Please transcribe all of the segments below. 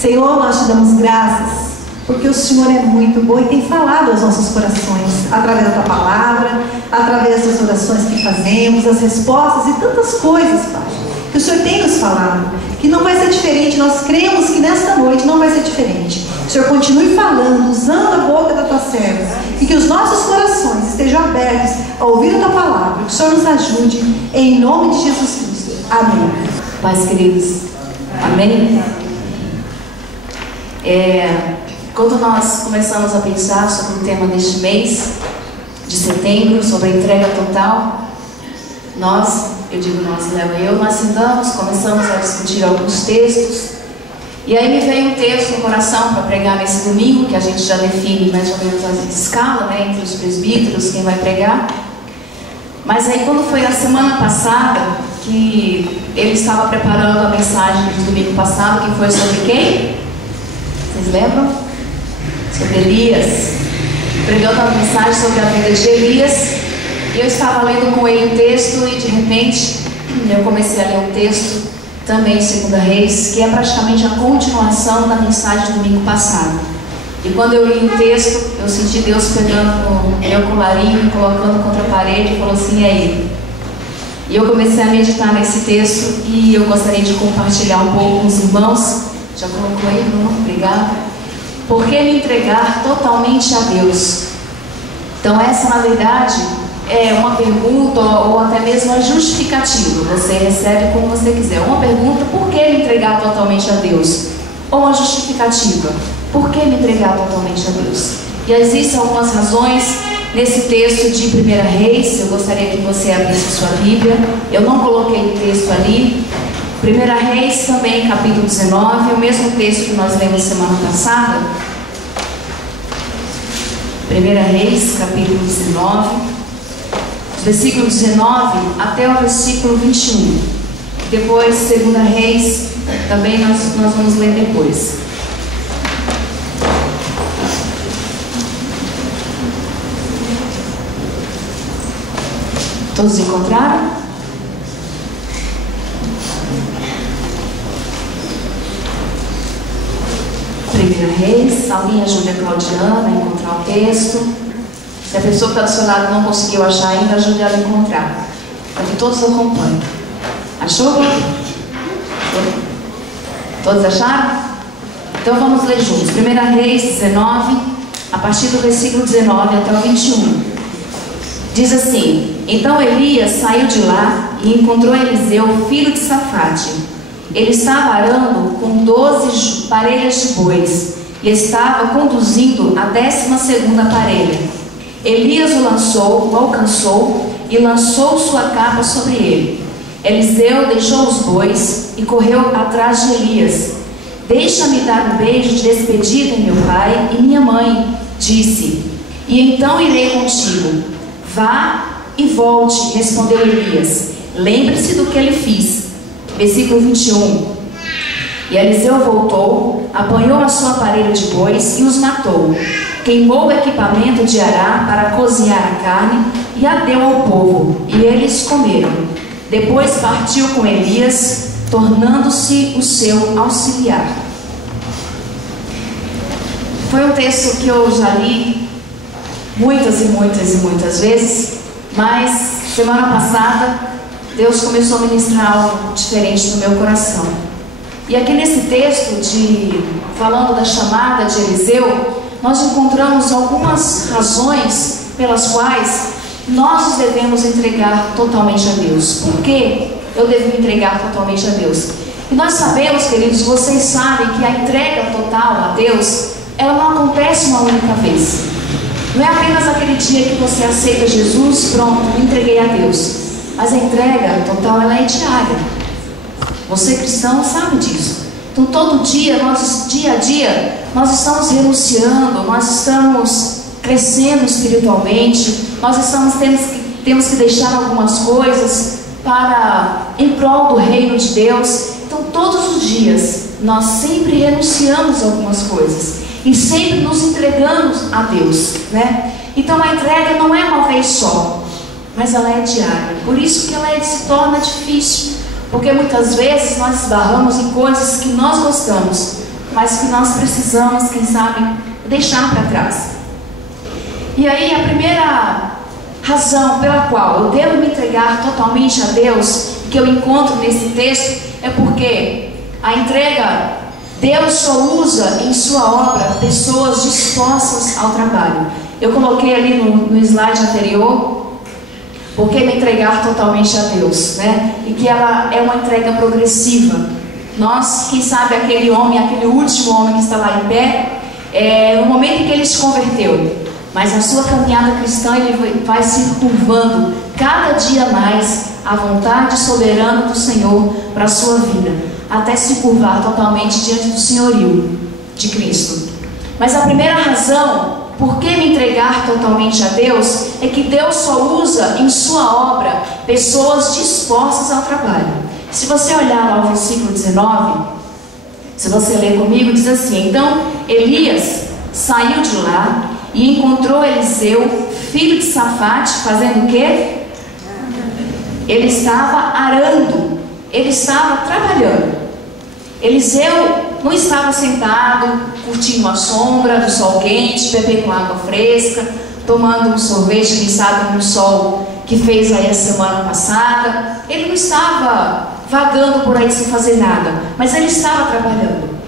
Senhor, nós te damos graças, porque o Senhor é muito bom e tem falado aos nossos corações, através da tua palavra, através das orações que fazemos, as respostas e tantas coisas, Pai, que o Senhor tem nos falado, que não vai ser diferente. Nós cremos que nesta noite não vai ser diferente. O Senhor continue falando, usando a boca da tua serva, e que os nossos corações estejam abertos a ouvir a tua palavra. Que o Senhor nos ajude, em nome de Jesus Cristo. Amém. Pais queridos, amém? Quando nós começamos a pensar sobre o tema deste mês de setembro, sobre a entrega total, nós sentamos, começamos a discutir alguns textos, e aí me veio um texto no coração para pregar nesse domingo, que a gente já define mais ou menos a escala, né, entre os presbíteros, quem vai pregar. Mas aí quando foi a semana passada, que ele estava preparando a mensagem do domingo passado, que foi sobre quem? Vocês lembram? Sobre Elias. Pregando a mensagem sobre a vida de Elias. E eu estava lendo com ele o texto e de repente eu comecei a ler um texto também de 2 Reis, que é praticamente a continuação da mensagem do domingo passado. E quando eu li o texto, eu senti Deus pegando o meu colarinho, colocando contra a parede e falou assim: é ele. E eu comecei a meditar nesse texto e eu gostaria de compartilhar um pouco com os irmãos. Já colocou aí, Bruno? Obrigada. Por que me entregar totalmente a Deus? Então essa, na verdade, é uma pergunta ou até mesmo uma justificativa. Você recebe como você quiser. Uma pergunta: por que me entregar totalmente a Deus? Ou uma justificativa: por que me entregar totalmente a Deus? E existem algumas razões nesse texto de 1 Reis. Eu gostaria que você abrisse sua Bíblia. Eu não coloquei o texto ali. 1 Reis também, capítulo 19, o mesmo texto que nós lemos semana passada. 1 Reis, capítulo 19, versículo 19 até o versículo 21. Depois, 2 Reis, também nós vamos ler depois. Todos encontraram? Reis, alguém ajude a Claudiana a encontrar o texto. Se a pessoa que está do seu lado não conseguiu achar ainda, ajude ela a encontrar, para que todos acompanhem. Achou? Todos acharam? Então vamos ler juntos. 1 Reis 19, a partir do versículo 19 até o 21. Diz assim: Então Elias saiu de lá e encontrou Eliseu, filho de Safate. Ele estava arando com 12 parelhas de bois e estava conduzindo a 12ª parelha. Elias o alcançou e lançou sua capa sobre ele. Eliseu deixou os bois e correu atrás de Elias. Deixa-me dar um beijo de despedida em meu pai e minha mãe, disse, e então irei contigo. Vá e volte, respondeu Elias. Lembre-se do que ele fez. Versículo 21. E Eliseu voltou, apanhou a sua parelha de bois e os matou. Queimou o equipamento de arar para cozinhar a carne e a deu ao povo, e eles comeram. Depois partiu com Elias, tornando-se o seu auxiliar. Foi um texto que eu já li muitas e muitas vezes, mas semana passada Deus começou a ministrar algo diferente no meu coração. E aqui nesse texto, falando da chamada de Eliseu, nós encontramos algumas razões pelas quais nós nos devemos entregar totalmente a Deus. Por que eu devo me entregar totalmente a Deus? E nós sabemos, queridos, vocês sabem que a entrega total a Deus, ela não acontece uma única vez. Não é apenas aquele dia que você aceita Jesus, pronto, me entreguei a Deus. Mas a entrega total, ela é diária. Você cristão sabe disso. Então todo dia a dia, nós estamos renunciando, nós estamos crescendo espiritualmente, temos que deixar algumas coisas em prol do reino de Deus. Então todos os dias, nós sempre renunciamos a algumas coisas e sempre nos entregamos a Deus, né? Então a entrega não é uma vez só, mas ela é diária. Por isso que ela se torna difícil, porque muitas vezes nós esbarramos em coisas que nós gostamos, mas que nós precisamos, quem sabe, deixar para trás. E aí a primeira razão pela qual eu devo me entregar totalmente a Deus, que eu encontro nesse texto, é porque a entrega, Deus só usa em sua obra pessoas dispostas ao trabalho. Eu coloquei ali no slide anterior, porque me entregar totalmente a Deus, né? E que ela é uma entrega progressiva. Nós, quem sabe aquele homem, aquele último homem que está lá em pé, no momento em que ele se converteu, mas na sua caminhada cristã ele vai se curvando cada dia mais à vontade soberana do Senhor para a sua vida, até se curvar totalmente diante do senhorio de Cristo. Mas a primeira razão por que me entregar totalmente a Deus é que Deus só usa em sua obra pessoas dispostas ao trabalho. Se você olhar lá o versículo 19, se você ler comigo, diz assim: então Elias saiu de lá e encontrou Eliseu, filho de Safate, fazendo o quê? Ele estava arando, ele estava trabalhando. Eliseu não estava sentado, curtindo a sombra do sol quente, bebendo água fresca, tomando um sorvete, quem sabe no sol que fez aí a semana passada. Ele não estava vagando por aí sem fazer nada, mas ele estava trabalhando.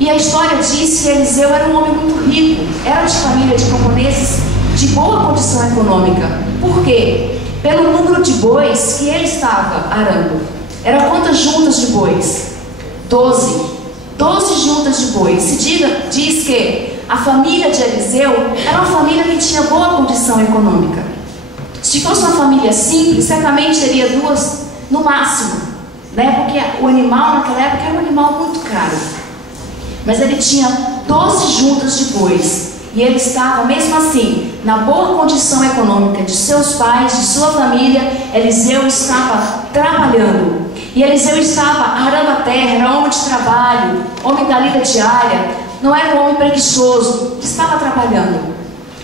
E a história diz que Eliseu era um homem muito rico, era de família de camponeses de boa condição econômica. Por quê? Pelo número de bois que ele estava arando. Era quantas juntas de bois? 12 juntas de bois. Diz que a família de Eliseu era uma família que tinha boa condição econômica. Se fosse uma família simples, certamente teria 2 no máximo, né? Porque o animal naquela época era um animal muito caro. Mas ele tinha 12 juntas de bois. E ele estava, mesmo assim, na boa condição econômica de seus pais, de sua família. Eliseu estava trabalhando. E Eliseu estava arando a terra, era homem de trabalho, homem da lida diária, não era um homem preguiçoso, estava trabalhando.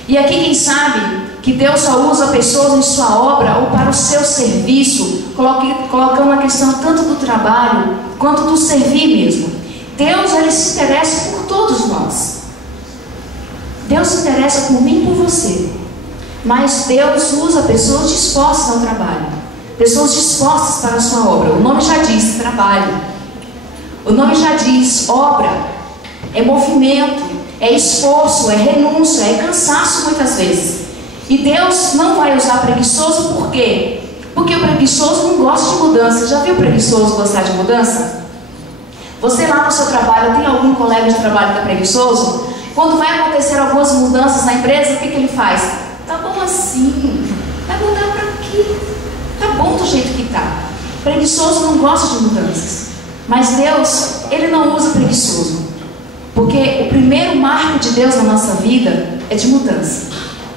E aqui quem sabe que Deus só usa pessoas em sua obra ou para o seu serviço, colocando a questão tanto do trabalho quanto do servir mesmo. Deus, ele se interessa por todos nós. Deus se interessa por mim e por você. Mas Deus usa pessoas dispostas ao trabalho, pessoas dispostas para a sua obra. O nome já diz trabalho. O nome já diz obra. É movimento, é esforço, é renúncia, é cansaço muitas vezes. E Deus não vai usar preguiçoso, por quê? Porque o preguiçoso não gosta de mudança. Já viu o preguiçoso gostar de mudança? Você lá no seu trabalho, tem algum colega de trabalho que é preguiçoso? Quando vai acontecer algumas mudanças na empresa, o que ele faz? Tá bom assim, vai mudar para quê? Tá bom do jeito que tá. Preguiçoso não gosta de mudanças. Mas Deus, ele não usa preguiçoso. Porque o primeiro marco de Deus na nossa vida é de mudança.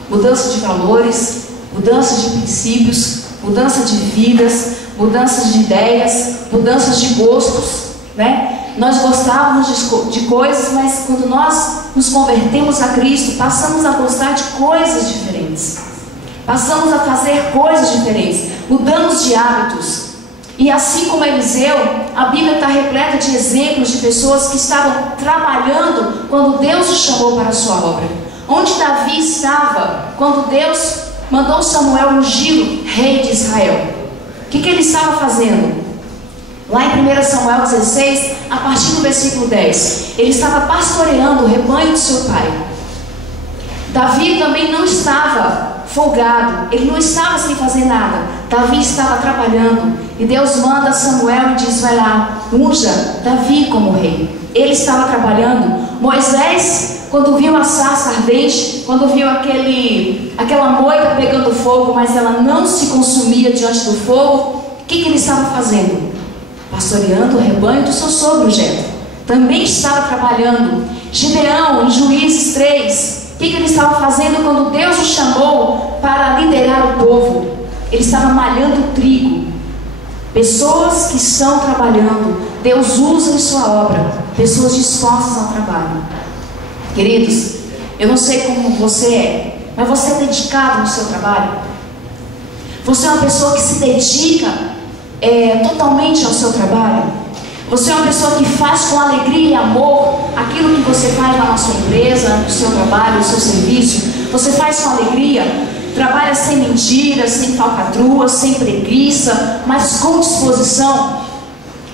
Mudança de valores, mudança de princípios, mudança de vidas, mudança de ideias, mudanças de gostos, né? Nós gostávamos de coisas, mas quando nós nos convertemos a Cristo, passamos a gostar de coisas diferentes. Passamos a fazer coisas diferentes, mudamos de hábitos. E assim como Eliseu, a Bíblia está repleta de exemplos de pessoas que estavam trabalhando quando Deus o chamou para a sua obra. Onde Davi estava quando Deus mandou Samuel ungí-lo rei de Israel? O que ele estava fazendo? Lá em 1 Samuel 16, a partir do versículo 10, ele estava pastoreando o rebanho de seu pai. Davi também não estava folgado, ele não estava sem fazer nada. Davi estava trabalhando. E Deus manda Samuel e diz: vai lá, unja Davi como rei. Ele estava trabalhando. Moisés, quando viu a sarça ardente, quando viu aquela moita pegando fogo, mas ela não se consumia diante do fogo, o que ele estava fazendo? Pastoreando o rebanho do seu sogro Jetro. Também estava trabalhando. Gideão, em Juízes 3, o que ele estava fazendo quando Deus o chamou para liderar o povo? Ele estava malhando trigo. Pessoas que estão trabalhando, Deus usa em sua obra pessoas dispostas ao trabalho. Queridos, eu não sei como você é, mas você é dedicado no seu trabalho? Você é uma pessoa que se dedica totalmente ao seu trabalho? Você é uma pessoa que faz com alegria e amor aquilo que você faz lá na sua empresa, no seu trabalho, no seu serviço, você faz com alegria, trabalha sem mentiras, sem falcatruas, sem preguiça, mas com disposição?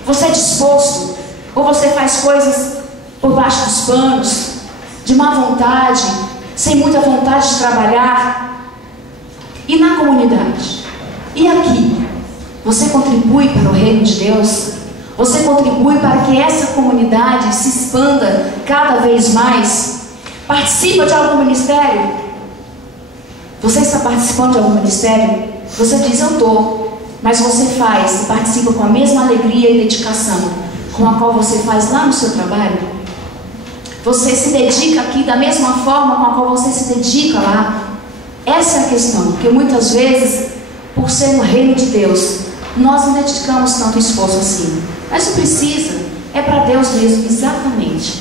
Você é disposto? Ou você faz coisas por baixo dos panos, de má vontade, sem muita vontade de trabalhar? E na comunidade? E aqui? Você contribui para o reino de Deus? Você contribui para que essa comunidade se expanda cada vez mais? Participa de algum ministério? Você está participando de algum ministério? Você diz, eu estou. Mas você faz e participa com a mesma alegria e dedicação com a qual você faz lá no seu trabalho? Você se dedica aqui da mesma forma com a qual você se dedica lá? Essa é a questão, porque muitas vezes, por ser no reino de Deus, nós não dedicamos tanto esforço assim. Mas não precisa, é para Deus mesmo, exatamente.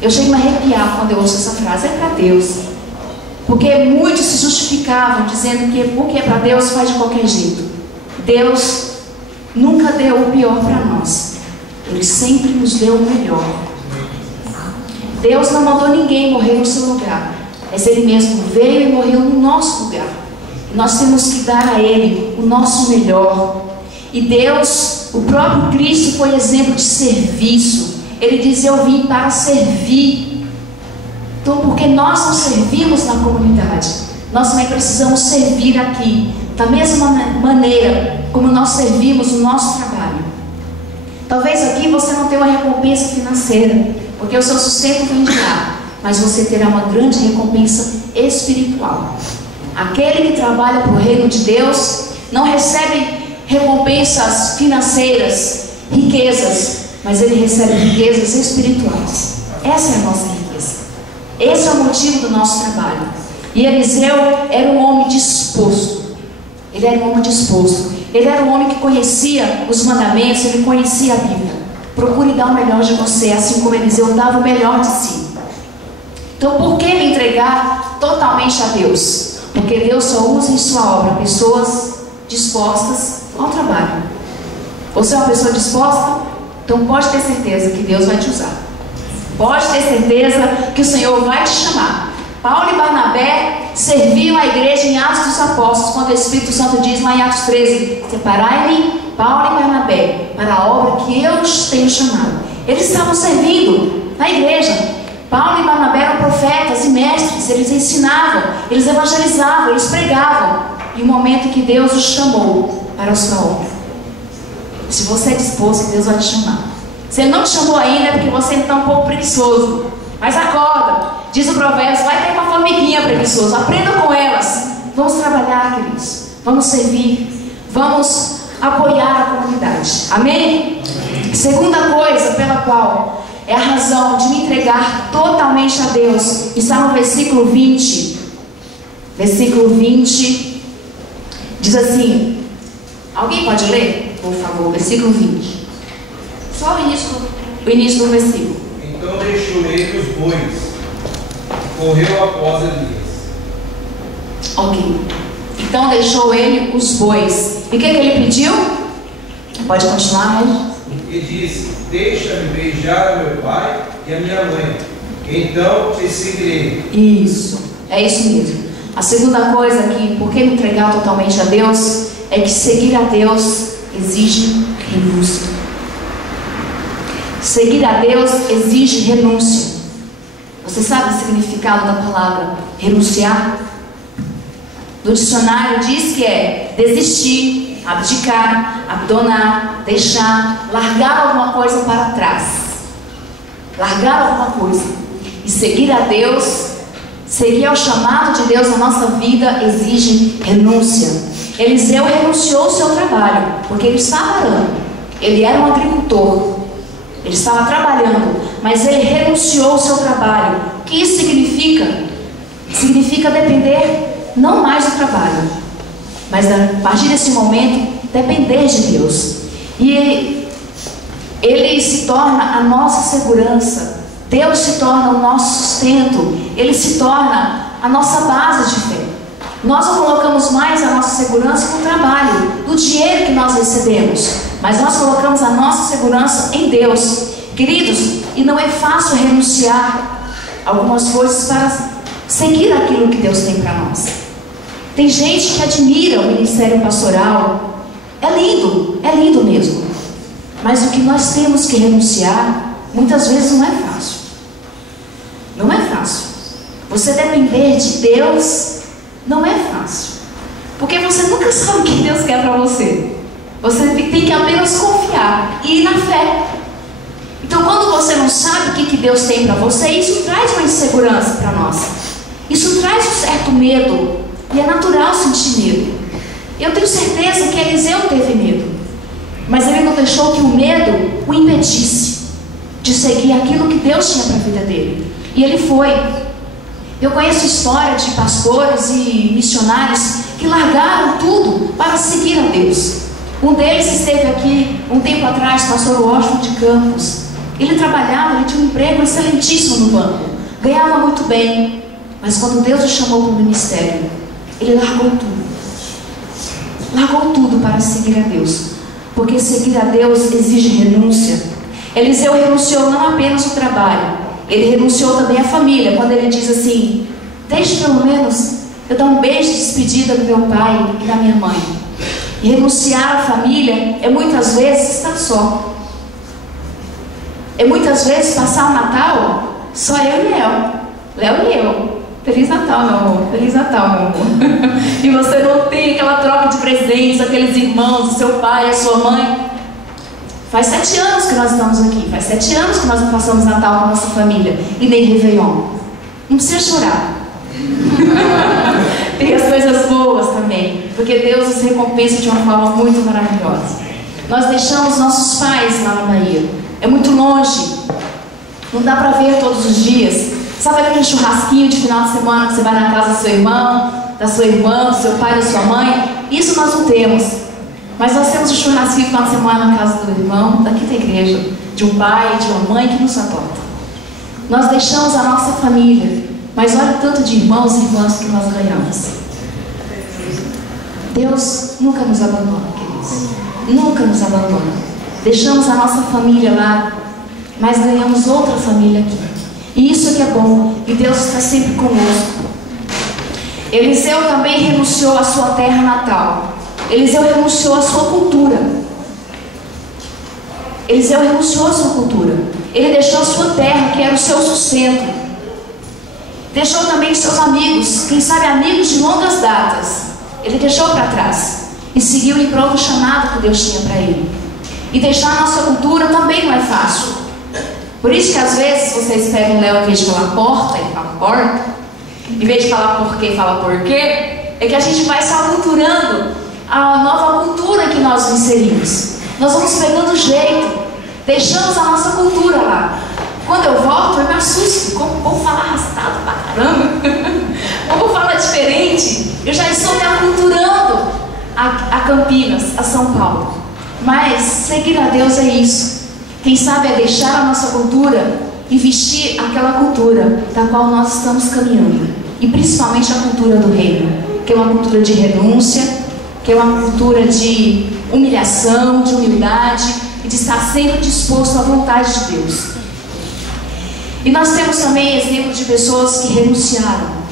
Eu chego a me arrepiar quando eu ouço essa frase, é para Deus. Porque muitos se justificavam dizendo que porque é para Deus faz de qualquer jeito. Deus nunca deu o pior para nós. Ele sempre nos deu o melhor. Deus não mandou ninguém morrer no seu lugar, mas Ele mesmo veio e morreu no nosso lugar. Nós temos que dar a Ele o nosso melhor. E Deus, o próprio Cristo, foi exemplo de serviço. Ele diz, eu vim para servir. Então, porque nós não servimos na comunidade, nós também precisamos servir aqui, da mesma maneira como nós servimos o nosso trabalho. Talvez aqui você não tenha uma recompensa financeira, porque o seu sustento vem de lá, mas você terá uma grande recompensa espiritual. Aquele que trabalha para o reino de Deus não recebe recompensas financeiras, riquezas, mas ele recebe riquezas espirituais. Essa é a nossa riqueza. Esse é o motivo do nosso trabalho. E Eliseu era um homem disposto. Ele era um homem disposto. Ele era um homem que conhecia os mandamentos, ele conhecia a Bíblia. Procure dar o melhor de você, assim como Eliseu dava o melhor de si. Então, por que me entregar totalmente a Deus? Porque Deus só usa em sua obra pessoas dispostas ao trabalho. Você é uma pessoa disposta? Então pode ter certeza que Deus vai te usar. Pode ter certeza que o Senhor vai te chamar. Paulo e Barnabé serviam a igreja em Atos dos Apóstolos, quando o Espírito Santo diz lá em Atos 13, separai-me, Paulo e Barnabé, para a obra que eu os tenho chamado. Eles estavam servindo na igreja. Paulo e Barnabé eram profetas e mestres, eles ensinavam, eles evangelizavam, eles pregavam. E o momento que Deus os chamou para a sua obra. Se você é disposto, Deus vai te chamar. Se Ele não te chamou ainda, é porque você está um pouco preguiçoso. Mas acorda, diz o provérbio, vai ter uma formiguinha preguiçosa, aprenda com elas. Vamos trabalhar, queridos, vamos servir, vamos apoiar a comunidade. Amém? Segunda coisa pela qual é a razão de me entregar totalmente a Deus, está no versículo 20. Versículo 20 diz assim, alguém pode ler, por favor, versículo 20. Só o início do versículo. Então deixou ele os bois, correu após Elias. Ok. Então deixou ele os bois. E o que ele pediu? Pode continuar, né? E disse, deixa-me beijar a meu pai e a minha mãe, então te seguirei. Isso, é isso mesmo. A segunda coisa aqui, por que me entregar totalmente a Deus, é que seguir a Deus exige renúncia. Seguir a Deus exige renúncia. Você sabe o significado da palavra renunciar? No dicionário diz que é desistir, abdicar, abandonar, deixar, largar alguma coisa para trás. Largar alguma coisa. E seguir a Deus, seguir ao chamado de Deus na nossa vida exige renúncia. Eliseu renunciou ao seu trabalho, porque ele estava arando. Ele era um agricultor. Ele estava trabalhando, mas ele renunciou ao seu trabalho. O que isso significa? Significa depender não mais do trabalho, mas a partir desse momento, depender de Deus. E ele se torna a nossa segurança. Deus se torna o nosso sustento. Ele se torna a nossa base de fé. Nós não colocamos mais a nossa segurança no trabalho, no dinheiro que nós recebemos, mas nós colocamos a nossa segurança em Deus. Queridos, e não é fácil renunciar a algumas coisas para seguir aquilo que Deus tem para nós. Tem gente que admira o ministério pastoral. É lindo mesmo. Mas o que nós temos que renunciar, muitas vezes não é fácil. Não é fácil. Você depender de Deus não é fácil. Porque você nunca sabe o que Deus quer para você. Você tem que apenas confiar e ir na fé. Então, quando você não sabe o que Deus tem para você, isso traz uma insegurança para nós. Isso traz um certo medo. E é natural sentir medo. Eu tenho certeza que Eliseu teve medo. Mas ele não deixou que o medo o impedisse de seguir aquilo que Deus tinha para a vida dele. E ele foi. Eu conheço história de pastores e missionários que largaram tudo para seguir a Deus. Um deles esteve aqui um tempo atrás, pastor Washington de Campos. Ele trabalhava, ele tinha um emprego excelentíssimo no banco, ganhava muito bem, mas quando Deus o chamou para o ministério, ele largou tudo para seguir a Deus, porque seguir a Deus exige renúncia. Eliseu renunciou não apenas o trabalho, ele renunciou também à família, quando ele diz assim: deixe pelo menos eu dar um beijo de despedida do meu pai e da minha mãe. E renunciar à família é muitas vezes estar só. É muitas vezes passar o Natal só eu e Léo e eu. Feliz Natal, meu amor. Feliz Natal, meu amor. E você não tem aquela troca de presentes, aqueles irmãos, seu pai, a sua mãe. Faz 7 anos que nós estamos aqui. Faz 7 anos que nós não passamos Natal com a nossa família. E nem Réveillon. Não precisa chorar. Tem as coisas boas também. Porque Deus nos recompensa de uma forma muito maravilhosa. Nós deixamos nossos pais lá na Bahia. É muito longe. Não dá para ver todos os dias. Sabe aquele churrasquinho de final de semana que você vai na casa do seu irmão, da sua irmã, do seu pai, da sua mãe? Isso nós não temos. Mas nós temos o churrasquinho de final de semana na casa do irmão, daqui da igreja, de um pai, de uma mãe que nos adota. Nós deixamos a nossa família, mas olha o tanto de irmãos e irmãs que nós ganhamos. Deus nunca nos abandona, queridos. Nunca nos abandona. Deixamos a nossa família lá, mas ganhamos outra família aqui. E isso é que é bom. E Deus está sempre conosco. Eliseu também renunciou à sua terra natal. Eliseu renunciou à sua cultura. Eliseu renunciou à sua cultura. Ele deixou a sua terra, que era o seu sustento. Deixou também seus amigos, quem sabe amigos de longas datas. Ele deixou para trás e seguiu em prol do chamado que Deus tinha para ele. E deixar a nossa cultura também não é fácil. Por isso que às vezes vocês pegam o Léo, em vez de falar porta, ele fala porta. Em vez de falar porquê, fala porquê. É que a gente vai se aculturando a nova cultura que nós inserimos. Nós vamos pegando jeito. Deixamos a nossa cultura lá. Quando eu volto, eu me assusto. Como vou falar arrastado pra caramba? Como vou falar diferente? Eu já estou me aculturando a Campinas, a São Paulo. Mas seguir a Deus é isso. Quem sabe é deixar a nossa cultura e vestir aquela cultura da qual nós estamos caminhando. E principalmente a cultura do reino, que é uma cultura de renúncia, que é uma cultura de humilhação, de humildade e de estar sempre disposto à vontade de Deus. E nós temos também exemplo de pessoas que renunciaram.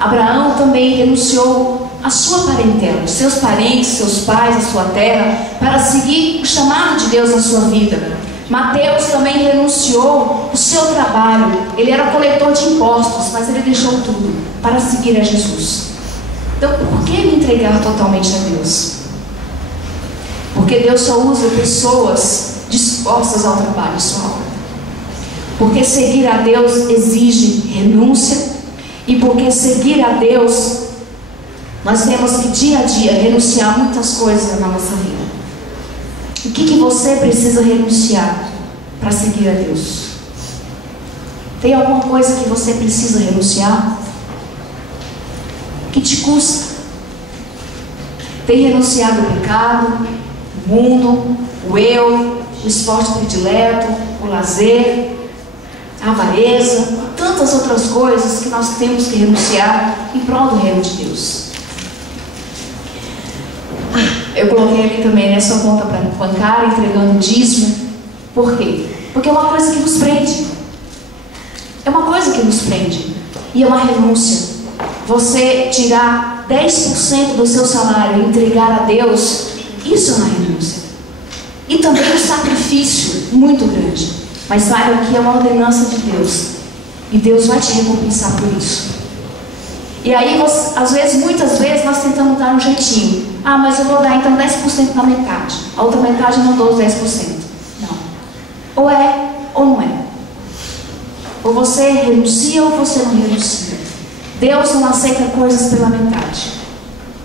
Abraão também renunciou à sua parentela, os seus parentes, seus pais, a sua terra, para seguir o chamado de Deus na sua vida. Mateus também renunciou o seu trabalho. Ele era coletor de impostos, mas ele deixou tudo para seguir a Jesus. Então, por que me entregar totalmente a Deus? Porque Deus só usa pessoas dispostas ao trabalho, sua obra. Porque seguir a Deus exige renúncia. E porque seguir a Deus, nós temos que dia a dia renunciar muitas coisas na nossa vida. O que você precisa renunciar para seguir a Deus? Tem alguma coisa que você precisa renunciar? Que te custa? Tem renunciado ao pecado, o mundo, o eu, o esporte predileto, o lazer, a avareza, tantas outras coisas que nós temos que renunciar em prol do reino de Deus. Eu coloquei ali também nessa conta bancária, entregando dízimo. Por quê? Porque é uma coisa que nos prende. É uma coisa que nos prende. E é uma renúncia. Você tirar 10% do seu salário e entregar a Deus, isso é uma renúncia. E também um sacrifício muito grande. Mas saiba que é uma ordenança de Deus. E Deus vai te recompensar por isso. E aí, muitas vezes, nós tentamos dar um jeitinho. Ah, mas eu vou dar então 10% na metade. A outra metade eu não dou os 10%. Não. Ou é, ou não é. Ou você renuncia ou você não renuncia. Deus não aceita coisas pela metade.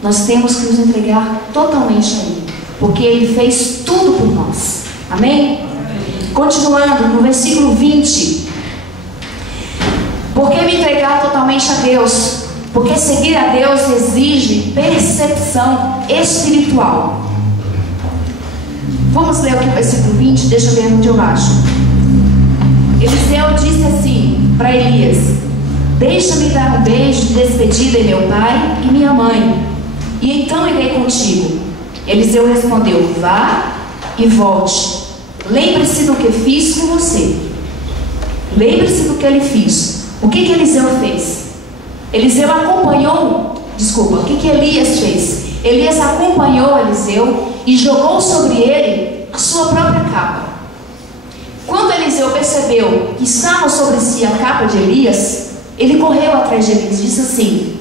Nós temos que nos entregar totalmente a Ele. Porque Ele fez tudo por nós. Amém? Continuando, no versículo 20. Por que me entregar totalmente a Deus? Porque seguir a Deus exige percepção espiritual. Vamos ler aqui o versículo 20, deixa eu ver onde eu acho. Eliseu disse assim para Elias: deixa-me dar um beijo de despedida em meu pai e minha mãe, e então irei contigo. Eliseu respondeu: vá e volte. Lembre-se do que fiz com você. Lembre-se do que ele fez. O que Eliseu fez? Eliseu acompanhou, o que Elias fez? Elias acompanhou Eliseu e jogou sobre ele a sua própria capa. Quando Eliseu percebeu que estava sobre si a capa de Elias, ele correu atrás de Elias e disse assim: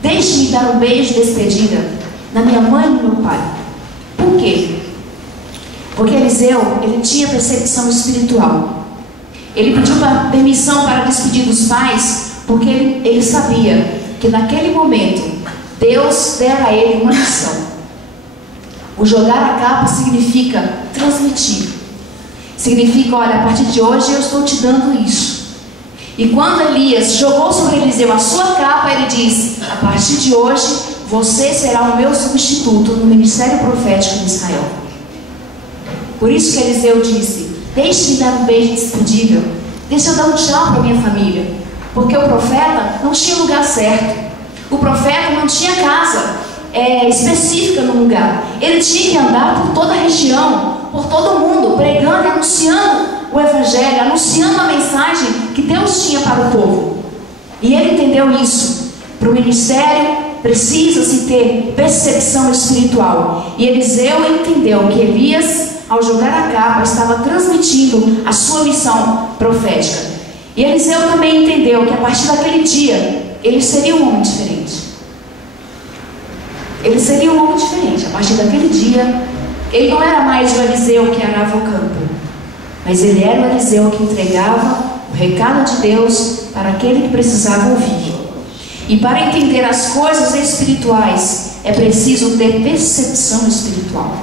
deixe-me dar um beijo de despedida na minha mãe e no meu pai. Por quê? Porque Eliseu, ele tinha percepção espiritual. Ele pediu permissão para despedir dos pais, porque ele sabia que naquele momento Deus dera a ele uma missão. O jogar a capa significa transmitir. Significa: olha, a partir de hoje eu estou te dando isso. E quando Elias jogou sobre Eliseu a sua capa, ele diz: a partir de hoje você será o meu substituto no ministério profético de Israel. Por isso que Eliseu disse: deixe-me dar um beijo de despedida, deixa eu dar um tchau para minha família. Porque o profeta não tinha lugar certo. O profeta não tinha casa específica no lugar. Ele tinha que andar por toda a região, por todo mundo, pregando e anunciando o evangelho, anunciando a mensagem que Deus tinha para o povo. E ele entendeu isso. Para o ministério precisa-se ter percepção espiritual. E Eliseu entendeu que Elias, ao jogar a capa, estava transmitindo a sua missão profética. E Eliseu também entendeu que a partir daquele dia ele seria um homem diferente. Ele seria um homem diferente. A partir daquele dia ele não era mais o Eliseu que arava o campo, mas ele era o Eliseu que entregava o recado de Deus para aquele que precisava ouvir. E para entender as coisas espirituais é preciso ter percepção espiritual.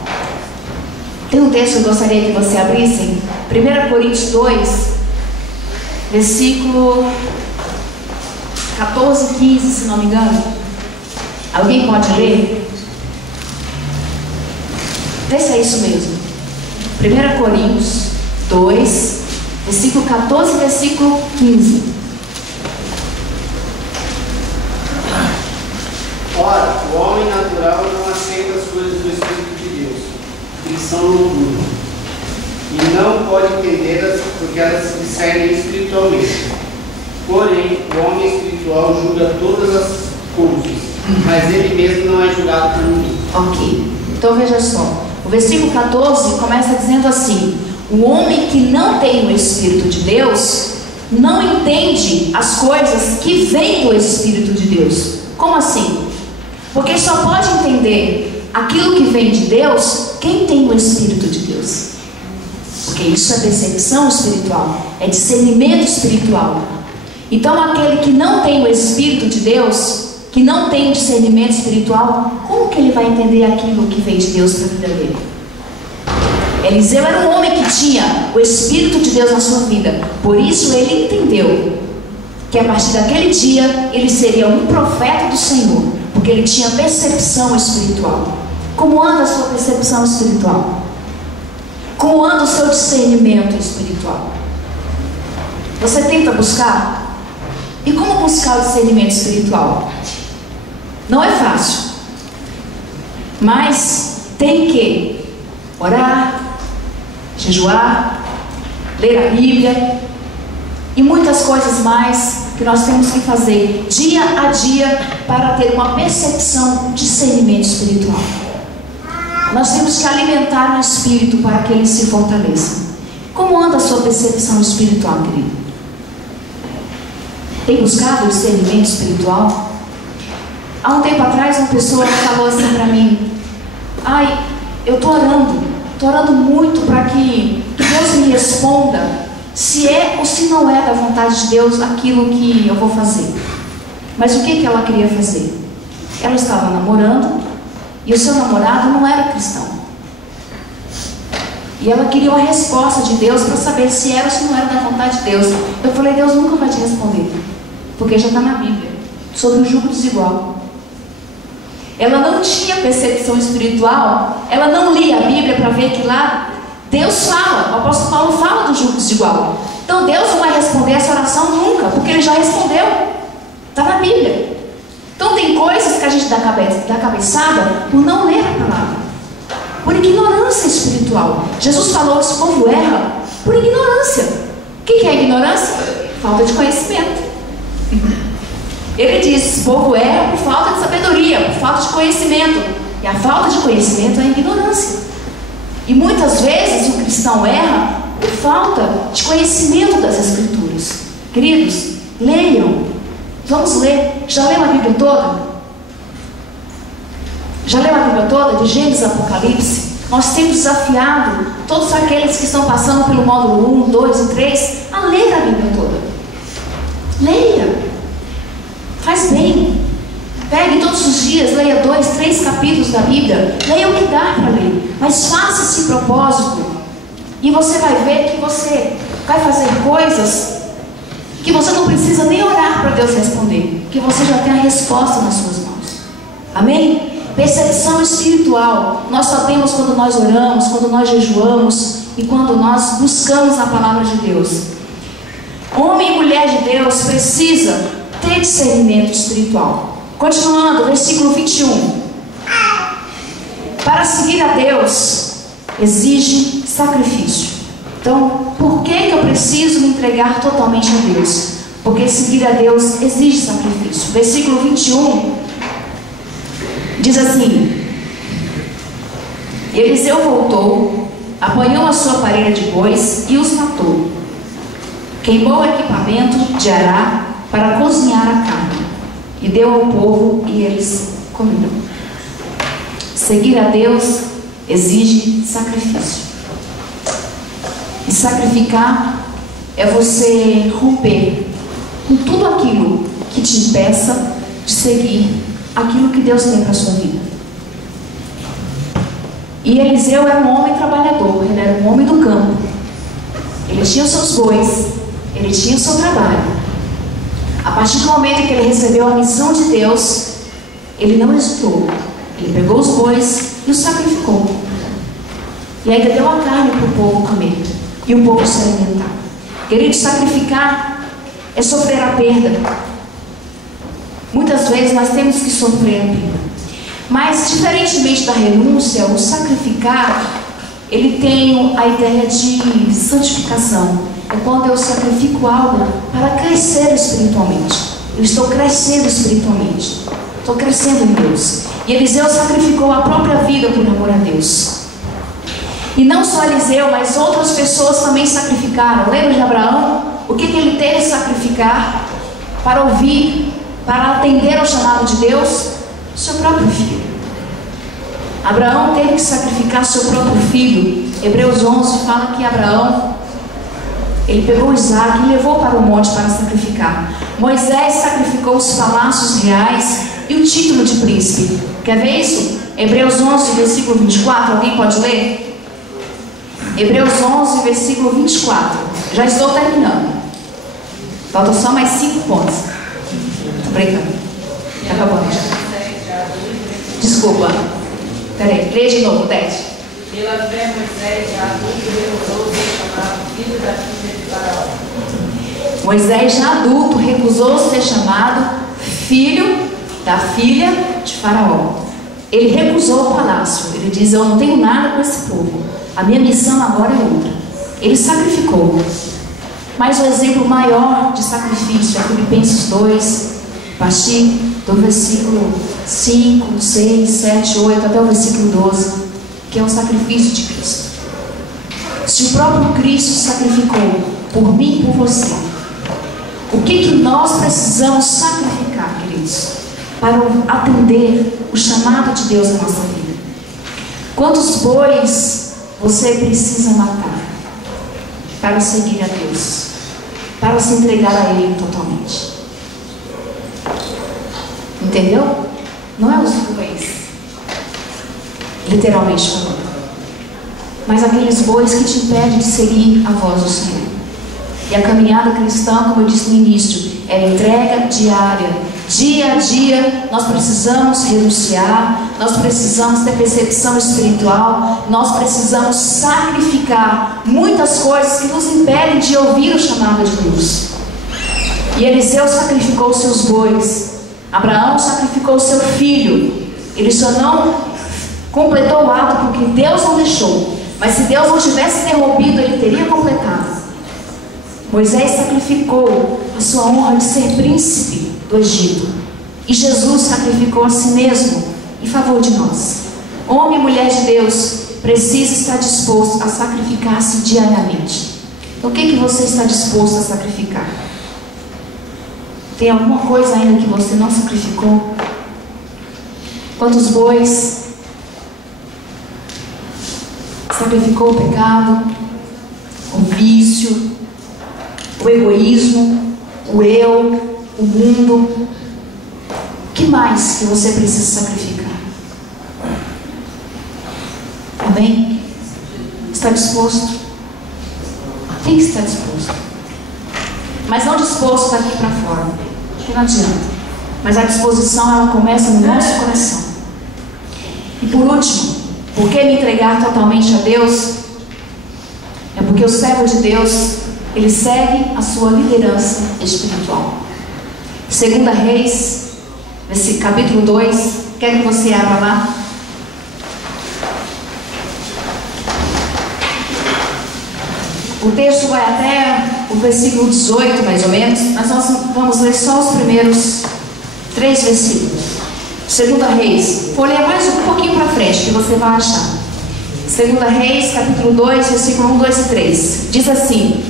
Tem um texto que eu gostaria que você abrisse, 1 Coríntios 2, versículo 14, 15, se não me engano. Alguém pode ler? Vê se é isso mesmo. 1 Coríntios 2, versículo 14, versículo 15. Ora, o homem natural não aceita as coisas do Espírito de Deus, que são loucura, e não pode entendê-las porque elas se discernem espiritualmente. Porém, o homem espiritual julga todas as coisas, mas ele mesmo não é julgado por ninguém. Ok, então veja só. O versículo 14 começa dizendo assim: o homem que não tem o Espírito de Deus não entende as coisas que vêm do Espírito de Deus. Como assim? Porque só pode entender aquilo que vem de Deus quem tem o Espírito de Deus. Porque isso é percepção espiritual, é discernimento espiritual. Então aquele que não tem o Espírito de Deus, que não tem discernimento espiritual, como que ele vai entender aquilo que vem de Deus para a vida dele? Eliseu era um homem que tinha o Espírito de Deus na sua vida. Por isso ele entendeu que a partir daquele dia ele seria um profeta do Senhor, porque ele tinha percepção espiritual. Como anda a sua percepção espiritual? Como anda o seu discernimento espiritual? Você tenta buscar? E como buscar o discernimento espiritual? Não é fácil, mas tem que orar, jejuar, ler a Bíblia e muitas coisas mais que nós temos que fazer dia a dia para ter uma percepção, um discernimento espiritual. Nós temos que alimentar o Espírito para que ele se fortaleça. Como anda a sua percepção espiritual, querido? Tem buscado o discernimento espiritual? Há um tempo atrás uma pessoa falou assim para mim: ai, eu estou orando muito para que Deus me responda se é ou se não é da vontade de Deus aquilo que eu vou fazer. Mas o que ela queria fazer? Ela estava namorando e o seu namorado não era cristão. E ela queria uma resposta de Deus para saber se era ou se não era da vontade de Deus. Eu falei: Deus nunca vai te responder, porque já está na Bíblia, sobre o jugo desigual. Ela não tinha percepção espiritual, ela não lia a Bíblia para ver que lá Deus fala, o apóstolo Paulo fala do jugo desigual. Então Deus não vai responder essa oração nunca, porque ele já respondeu, está na Bíblia. Então tem coisas que a gente dá cabeçada por não ler a palavra, por ignorância espiritual. Jesus falou que esse povo erra por ignorância. O que é ignorância? Falta de conhecimento. Ele diz: esse povo erra por falta de sabedoria, por falta de conhecimento. E a falta de conhecimento é a ignorância. E muitas vezes o cristão erra por falta de conhecimento das Escrituras. Queridos, leiam. Vamos ler. Já leu a Bíblia toda? Já leu a Bíblia toda? De Gênesis a Apocalipse? Nós temos desafiado todos aqueles que estão passando pelo módulo 1, 2 e 3 a ler a Bíblia toda. Leia. Faz bem. Pegue todos os dias, leia 2, 3 capítulos da Bíblia. Leia o que dá para ler. Mas faça esse propósito. E você vai ver que você vai fazer coisas que você não precisa nem orar para Deus responder, porque você já tem a resposta nas suas mãos. Amém? Percepção espiritual nós só temos quando nós oramos, quando nós jejuamos e quando nós buscamos a palavra de Deus. Homem e mulher de Deus precisa ter discernimento espiritual. Continuando, versículo 21. Para seguir a Deus exige sacrifício. Então, por que eu preciso me entregar totalmente a Deus? Porque seguir a Deus exige sacrifício. Versículo 21 diz assim: Eliseu voltou, apanhou a sua parelha de bois e os matou. Queimou o equipamento de Ará para cozinhar a carne e deu ao povo e eles comeram. Seguir a Deus exige sacrifício. E sacrificar é você romper com tudo aquilo que te impeça de seguir aquilo que Deus tem para a sua vida. E Eliseu era um homem trabalhador, ele era um homem do campo. Ele tinha os seus bois, ele tinha o seu trabalho. A partir do momento em que ele recebeu a missão de Deus, ele não hesitou. Ele pegou os bois e os sacrificou. E ainda deu a carne para o povo comer e o povo se alimentar. Querido, sacrificar é sofrer a perda. Muitas vezes nós temos que sofrer a perda. Mas, diferentemente da renúncia, o sacrificar, ele tem a ideia de santificação. É quando eu sacrifico algo para crescer espiritualmente. Eu estou crescendo espiritualmente. Estou crescendo em Deus. E Eliseu sacrificou a própria vida por amor a Deus. E não só Eliseu, mas outras pessoas também sacrificaram. Lembra de Abraão? O que ele teve que sacrificar para ouvir, para atender ao chamado de Deus? Seu próprio filho. Abraão teve que sacrificar seu próprio filho. Hebreus 11 fala que Abraão, ele pegou Isaac e levou para o monte para sacrificar. Moisés sacrificou os palácios reais e o título de príncipe. Quer ver isso? Hebreus 11, versículo 24. Alguém pode ler? Hebreus 11, versículo 24. Já estou terminando. Faltam só mais 5 pontos. Estou brincando. Já acabou. Desculpa. Peraí, lê de novo, 10. Pela fé, Moisés, já adulto, recusou ser chamado filho da filha de Faraó. Moisés, já adulto, recusou ser chamado filho da filha de Faraó. Ele recusou o palácio. Ele diz: eu não tenho nada com esse povo. A minha missão agora é outra. Ele sacrificou. Mas o exemplo maior de sacrifício é Filipenses 2, a partir do versículo 5, 6, 7, 8 até o versículo 12, que é o sacrifício de Cristo. Se o próprio Cristo sacrificou por mim e por você, o que nós precisamos sacrificar, queridos, para atender o chamado de Deus na nossa vida? Quantos bois você precisa matar para seguir a Deus, para se entregar a Ele totalmente? Entendeu? Não é os bois, literalmente falando, mas aqueles bois que te impedem de seguir a voz do Senhor. E a caminhada cristã, como eu disse no início, é entrega diária. Dia a dia nós precisamos renunciar, nós precisamos ter percepção espiritual, nós precisamos sacrificar muitas coisas que nos impedem de ouvir o chamado de Deus. E Eliseu sacrificou seus bois, Abraão sacrificou seu filho. Ele só não completou o ato porque Deus não deixou, mas se Deus não tivesse interrompido, ele teria completado. Moisés sacrificou a sua honra de ser príncipe do Egito, e Jesus sacrificou a si mesmo em favor de nós. Homem e mulher de Deus precisa estar disposto a sacrificar-se diariamente. Então, o que você está disposto a sacrificar? Tem alguma coisa ainda que você não sacrificou? Quantos bois? Sacrificou o pecado, o vício, o egoísmo, o eu, o mundo. O que mais que você precisa sacrificar? Amém? Está disposto? Tem que estar disposto. Mas não disposto daqui para fora, que não adianta. Mas a disposição, ela começa no nosso coração. E por último, por que me entregar totalmente a Deus? É porque o servo de Deus, ele segue a sua liderança espiritual. 2 Reis, capítulo 2, quer que você abra lá? O texto vai até o versículo 18, mais ou menos, mas nós vamos ler só os primeiros 3 versículos. 2 Reis, vou ler mais um pouquinho para frente, que você vai achar. 2 Reis, capítulo 2, versículo 1, 2 e 3. Diz assim: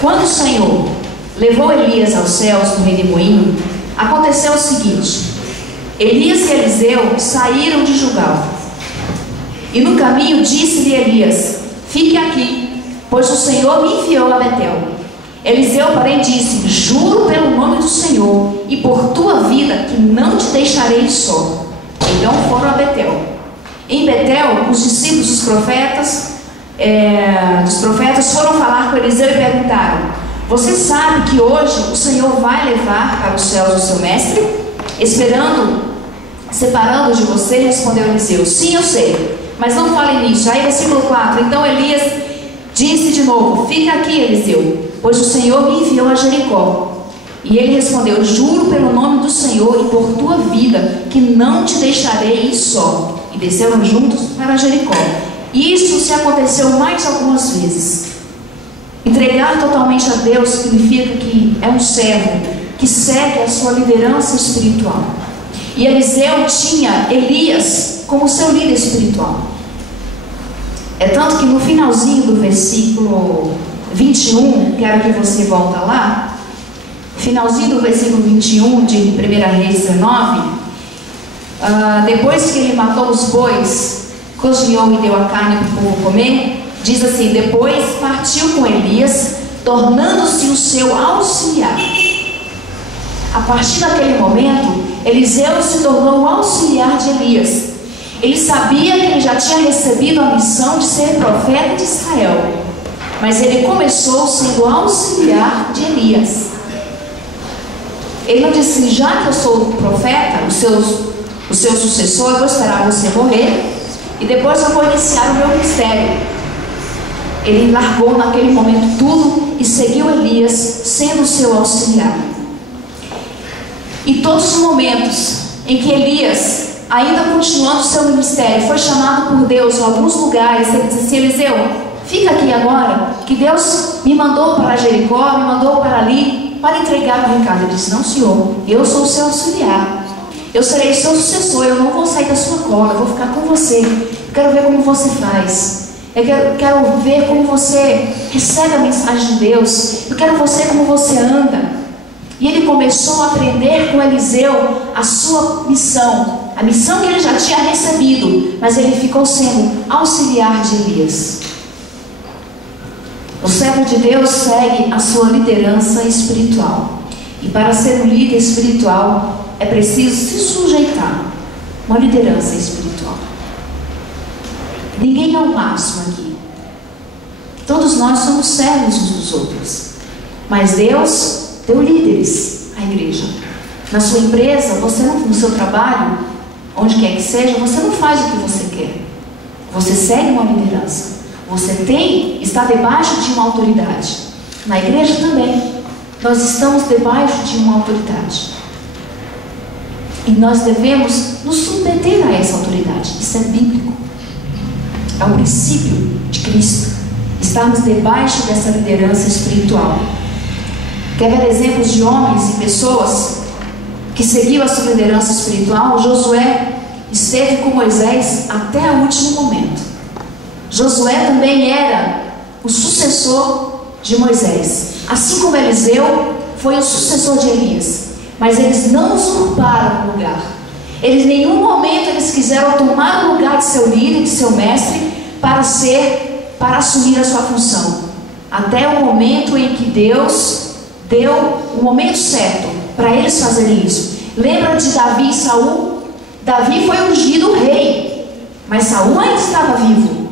quando o Senhor levou Elias aos céus no redemoinho, aconteceu o seguinte: Elias e Eliseu saíram de Gilgal. E no caminho disse-lhe Elias: fique aqui, pois o Senhor me enviou a Betel. Eliseu, porém, disse: juro pelo nome do Senhor e por tua vida que não te deixarei só. Então foram a Betel. Em Betel, os discípulos dos profetas foram falar com Eliseu e perguntaram: você sabe que hoje o Senhor vai levar para os céus o seu mestre? Separando de você, respondeu Eliseu: sim, eu sei, mas não fale nisso. Aí versículo 4, então Elias disse de novo: fica aqui, Eliseu, pois o Senhor me enviou a Jericó. E ele respondeu: juro pelo nome do Senhor e por tua vida que não te deixarei ir só. E desceram juntos para Jericó. Isso se aconteceu mais algumas vezes. Entregar totalmente a Deus significa que é um servo que segue a sua liderança espiritual. E Eliseu tinha Elias como seu líder espiritual. É tanto que no finalzinho do versículo 21, quero que você volta lá, finalzinho do versículo 21 de 1 Reis 19, depois que ele matou os bois, cozinhou e deu a carne para o povo comer, diz assim: depois partiu com Elias, tornando-se o seu auxiliar. A partir daquele momento, Eliseu se tornou o auxiliar de Elias. Ele sabia que ele já tinha recebido a missão de ser profeta de Israel, mas ele começou sendo auxiliar de Elias. Ele não disse: já que eu sou o profeta, o seu sucessor, eu vou esperar você morrer e depois eu vou iniciar o meu ministério. Ele largou naquele momento tudo e seguiu Elias, sendo seu auxiliar. E todos os momentos em que Elias, ainda continuando seu ministério, foi chamado por Deus em alguns lugares, ele disse assim: Eliseu, fica aqui agora, que Deus me mandou para Jericó, me mandou para ali, para entregar o recado. Ele disse: não, Senhor, eu sou o seu auxiliar, eu serei seu sucessor, eu não vou sair da sua cola, eu vou ficar com você. Eu quero ver como você faz, eu quero ver como você recebe a mensagem de Deus, eu quero ver como você anda. E ele começou a aprender com Eliseu a sua missão, a missão que ele já tinha recebido, mas ele ficou sendo auxiliar de Elias. O servo de Deus segue a sua liderança espiritual, e para ser um líder espiritual é preciso se sujeitar. Uma liderança espiritual. Ninguém é o máximo aqui. Todos nós somos servos uns dos outros, mas Deus deu líderes à igreja. Na sua empresa, você não, no seu trabalho, onde quer que seja, você não faz o que você quer. Você segue uma liderança. Você está debaixo de uma autoridade. Na igreja também, nós estamos debaixo de uma autoridade. E nós devemos nos submeter a essa autoridade. Isso é bíblico. É o princípio de Cristo. Estarmos debaixo dessa liderança espiritual. Quer ver exemplos de homens e pessoas que seguiam a sua liderança espiritual? Josué esteve com Moisés até o último momento. Josué também era o sucessor de Moisés, assim como Eliseu foi o sucessor de Elias. Mas eles não usurparam o lugar. Eles, em nenhum momento eles quiseram tomar o lugar de seu líder, de seu mestre, para assumir a sua função. Até o momento em que Deus deu o momento certo para eles fazerem isso. Lembra de Davi e Saul? Davi foi ungido rei, mas Saul ainda estava vivo.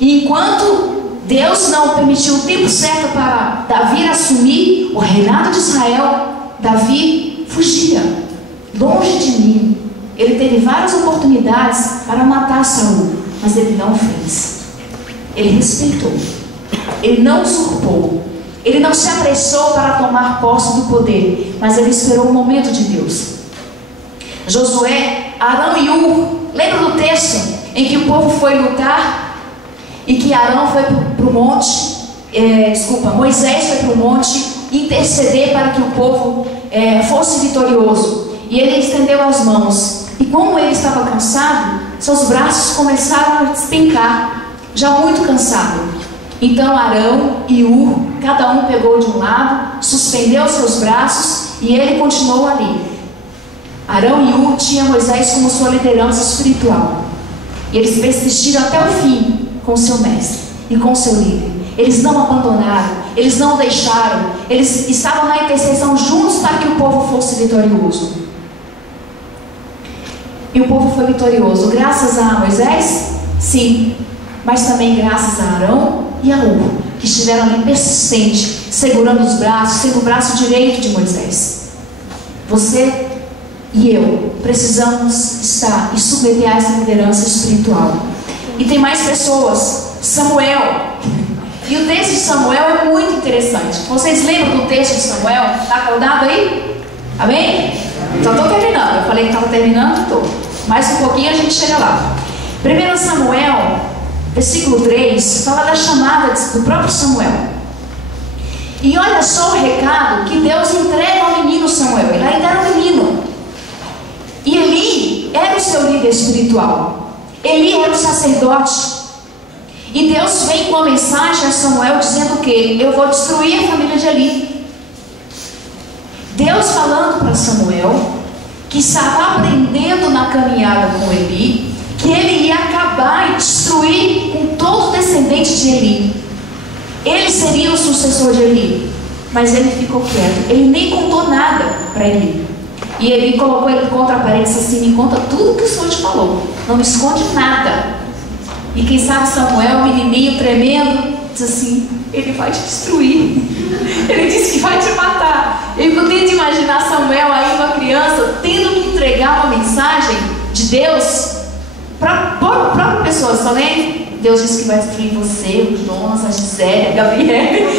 E enquanto Deus não permitiu o tempo certo para Davi assumir o reinado de Israel, Davi fugia, longe de mim. Ele teve várias oportunidades para matar Saul, mas ele não fez. Ele respeitou, ele não usurpou, ele não se apressou para tomar posse do poder, mas ele esperou o momento de Deus. Josué, Arão e Ur, lembra do texto em que o povo foi lutar e que Arão foi para o monte, Moisés foi para o monte interceder para que o povo fosse vitorioso, e ele estendeu as mãos, e como ele estava cansado, seus braços começaram a despencar, já muito cansado. Então Arão e Ur, cada um pegou de um lado, suspendeu seus braços e ele continuou ali. Arão e Ur tinham Moisés como sua liderança espiritual, e eles persistiram até o fim com seu mestre e com seu líder. Eles não abandonaram, eles não deixaram, eles estavam na intercessão juntos para que o povo fosse vitorioso. E o povo foi vitorioso graças a Moisés? Sim, mas também graças a Arão e a Ur, que estiveram ali persistentes, segurando os braços, sendo o braço direito de Moisés. Você e eu precisamos estar e submeter a essa liderança espiritual. E tem mais pessoas. Samuel. E o texto de Samuel é muito interessante. Vocês lembram do texto de Samuel? Está acordado aí? Amém? Já estou terminando. Eu falei que estava terminando, estou. Mais um pouquinho a gente chega lá. 1 Samuel, versículo 3, fala da chamada do próprio Samuel. E olha só o recado que Deus entrega ao menino Samuel. Ele ainda era um menino. E Eli era o seu líder espiritual. Eli era o sacerdote. E Deus vem com uma mensagem a Samuel dizendo o quê? Eu vou destruir a família de Eli. Deus falando para Samuel que estava aprendendo na caminhada com Eli, que ele ia acabar e destruir com todo o descendente de Eli. Ele seria o sucessor de Eli, mas ele ficou quieto. Ele nem contou nada para Eli. E Eli colocou ele contra a parede e disse assim: me conta tudo que o Senhor te falou, não me esconde nada. E quem sabe Samuel, menininho, tremendo, diz assim: ele vai te destruir. Ele disse que vai te matar. Eu tento imaginar Samuel aí, uma criança, tendo que entregar uma mensagem de Deus para a própria pessoa. Só lembra? Deus disse que vai destruir você, os Jonas, a Gisele, a Gabriela.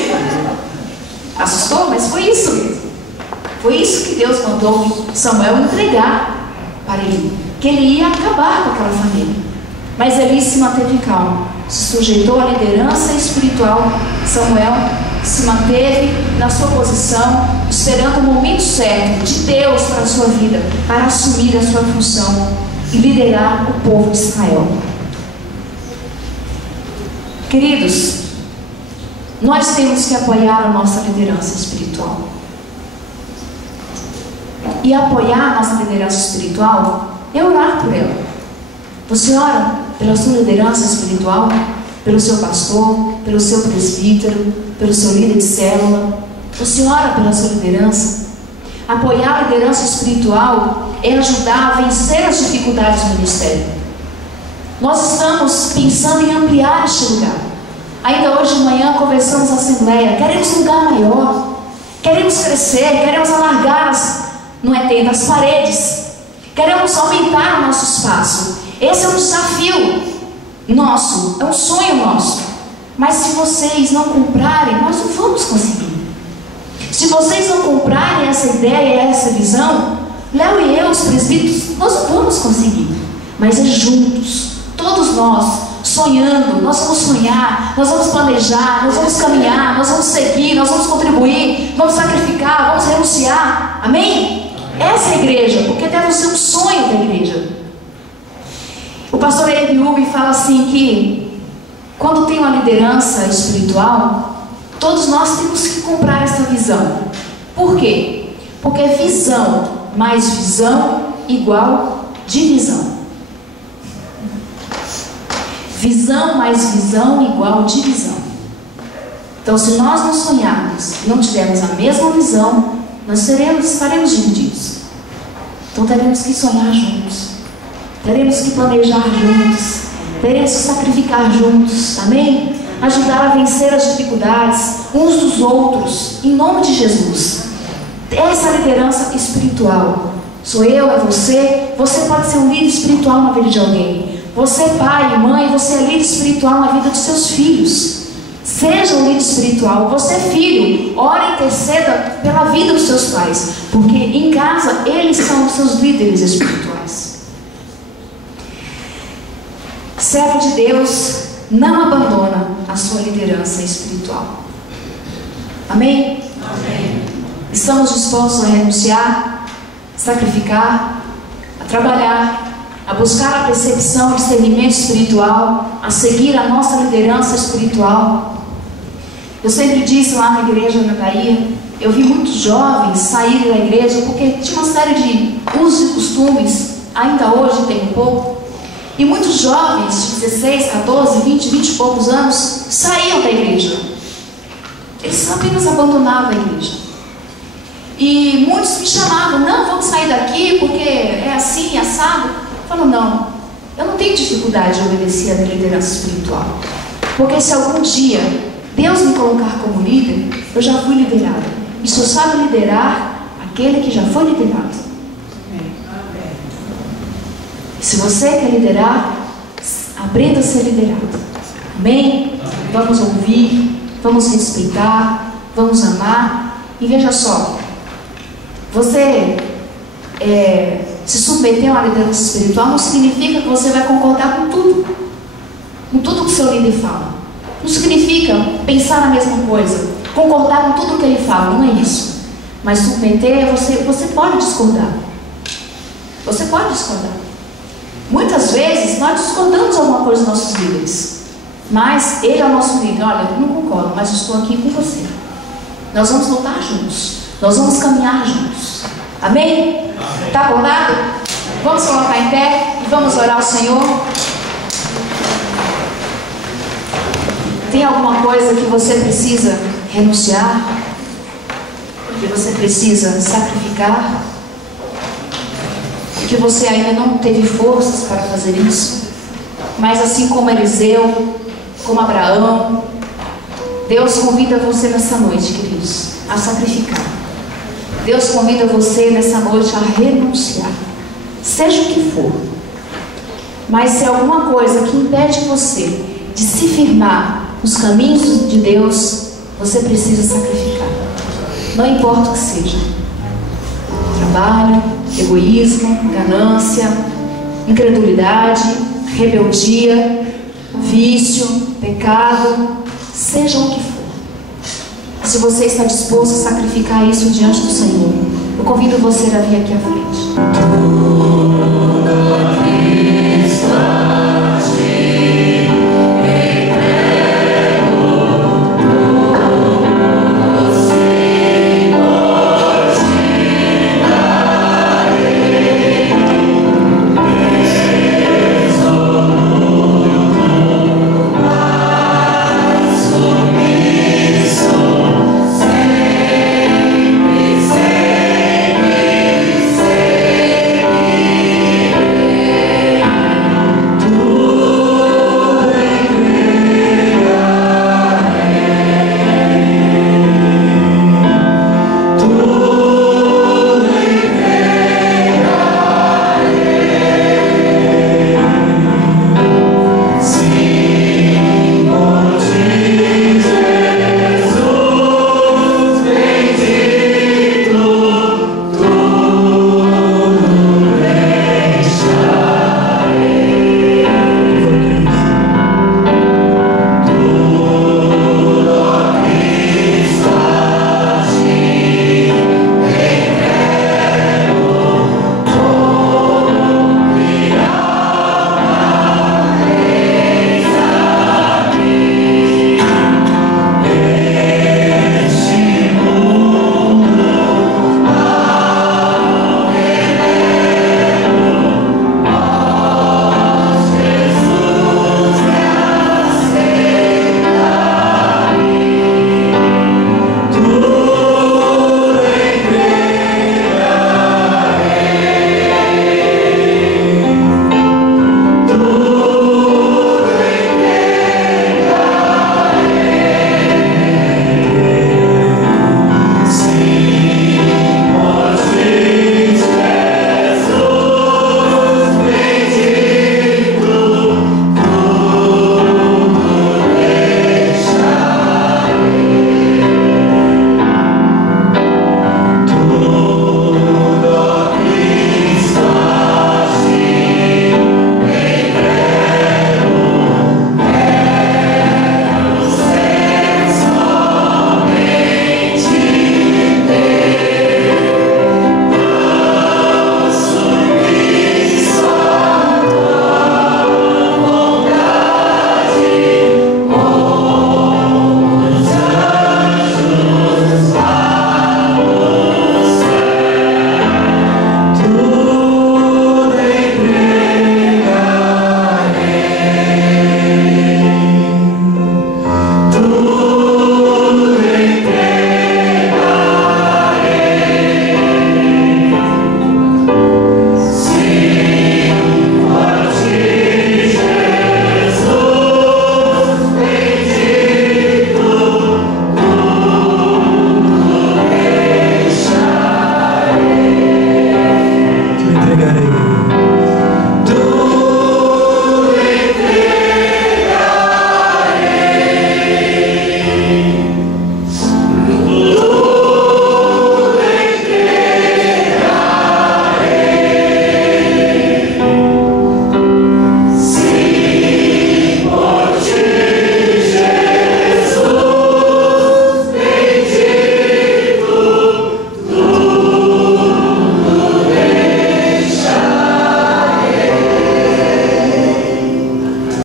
Assustou? Mas foi isso mesmo. Foi isso que Deus mandou Samuel entregar para ele, que ele ia acabar com aquela família. Mas Eli se manteve calmo. se sujeitou à liderança espiritual. Samuel se manteve na sua posição, esperando o momento certo de Deus para a sua vida, para assumir a sua função e liderar o povo de Israel. Queridos, nós temos que apoiar a nossa liderança espiritual. E apoiar a nossa liderança espiritual é orar por ela. Você ora pela sua liderança espiritual, pelo seu pastor, pelo seu presbítero, pelo seu líder de célula. Você ora pela sua liderança. Apoiar a liderança espiritual é ajudar a vencer as dificuldades do ministério. Nós estamos pensando em ampliar este lugar. Ainda hoje de manhã conversamos na Assembleia. Queremos um lugar maior, queremos crescer, queremos alargar as paredes, queremos aumentar o nosso espaço. Esse é um desafio nosso, é um sonho nosso. Mas se vocês não comprarem, nós não vamos conseguir. Se vocês não comprarem essa ideia, essa visão, Léo e eu, os presbíteros, nós não vamos conseguir. Mas é juntos, todos nós, sonhando, nós vamos sonhar, nós vamos planejar, nós vamos caminhar, nós vamos seguir, nós vamos contribuir, vamos sacrificar, vamos renunciar. Amém? Essa é a igreja, porque deve ser um sonho da igreja. O pastor Ebiúbe fala assim que quando tem uma liderança espiritual, todos nós temos que comprar essa visão. Por quê? Porque visão mais visão igual divisão. Visão mais visão igual divisão. Então, se nós não sonharmos e não tivermos a mesma visão, nós estaremos divididos. Então, teremos que sonhar juntos, teremos que planejar juntos, teremos que sacrificar juntos, amém? Ajudar a vencer as dificuldades uns dos outros, em nome de Jesus. Essa liderança espiritual, sou eu, é você. Você pode ser um líder espiritual na vida de alguém. Você, pai e mãe, você é líder espiritual na vida dos seus filhos. Seja um líder espiritual. Você, filho, ore e interceda pela vida dos seus pais, porque em casa eles são os seus líderes espirituais. Servo de Deus não abandona a sua liderança espiritual. Amém? Amém. Estamos dispostos a renunciar, sacrificar, a trabalhar, a buscar a percepção e discernimento espiritual, a seguir a nossa liderança espiritual. Eu sempre disse lá na igreja na Bahia, eu vi muitos jovens saírem da igreja porque tinha uma série de usos e costumes, ainda hoje tem um pouco, e muitos jovens de 16, 14, 20, 20 e poucos anos saíam da igreja. Eles apenas abandonavam a igreja. E muitos me chamavam, não, vamos sair daqui porque é assim, assado. Eu falo, não, eu não tenho dificuldade de obedecer a minha liderança espiritual. Porque se algum dia Deus me colocar como líder, eu já fui liderado. E só sabe liderar aquele que já foi liderado. Se você quer liderar, aprenda a ser liderado. Amém? Vamos ouvir, vamos respeitar, vamos amar. E veja só, você se submeter a uma liderança espiritual não significa que você vai concordar com tudo que o seu líder fala. Não significa pensar na mesma coisa, concordar com tudo que ele fala, não é isso. Mas submeter, você pode discordar. Você pode discordar. Muitas vezes nós discordamos alguma coisa dos nossos líderes, mas ele é o nosso líder. Olha, eu não concordo, mas estou aqui com você. Nós vamos lutar juntos, nós vamos caminhar juntos. Amém? Está acordado? Vamos colocar em pé e vamos orar ao Senhor. Tem alguma coisa que você precisa renunciar? Que você precisa sacrificar? Que você ainda não teve forças para fazer isso? Mas assim como Eliseu, como Abraão, Deus convida você nessa noite, queridos, a sacrificar. Deus convida você nessa noite a renunciar, seja o que for. Mas se alguma coisa que impede você de se firmar nos caminhos de Deus, você precisa sacrificar. Não importa o que seja. Trabalho, egoísmo, ganância, incredulidade, rebeldia, vício, pecado, seja o que for. Se você está disposto a sacrificar isso diante do Senhor, eu convido você a vir aqui à frente.